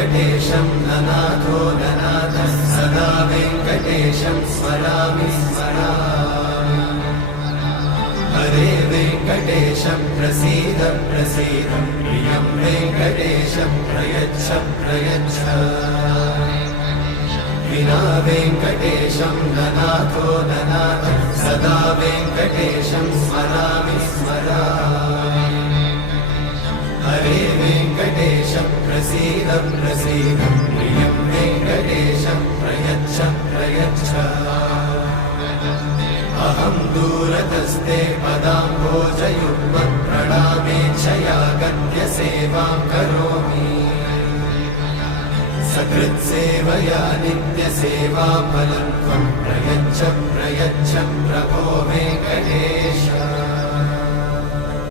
वेङ्कटेशं ननाथो ननाथः सदा वेङ्कटेशं स्मरामि स्मरामि हरे वेङ्कटेशं प्रसीद प्रसीद प्रियं वेङ्कटेशं प्रयच्छ प्रयच्छ विना वेङ्कटेशं ननाथो ननाथः सदा वेङ्कटेशं स्मरामि स्मरामि हरे वेङ्कटेशं प्रसीद प्रसीद प्रियं वेङ्कटेशं प्रयच्छ प्रयच्छ अहं दूरतस्ते पदाम्भोजयुग्मं प्रणामेच्छया गत्य सेवां करोमि सकृत्सेवया नित्यसेवाफलं त्वं प्रयच्छ प्रयच्छ प्रभो वेङ्कटेश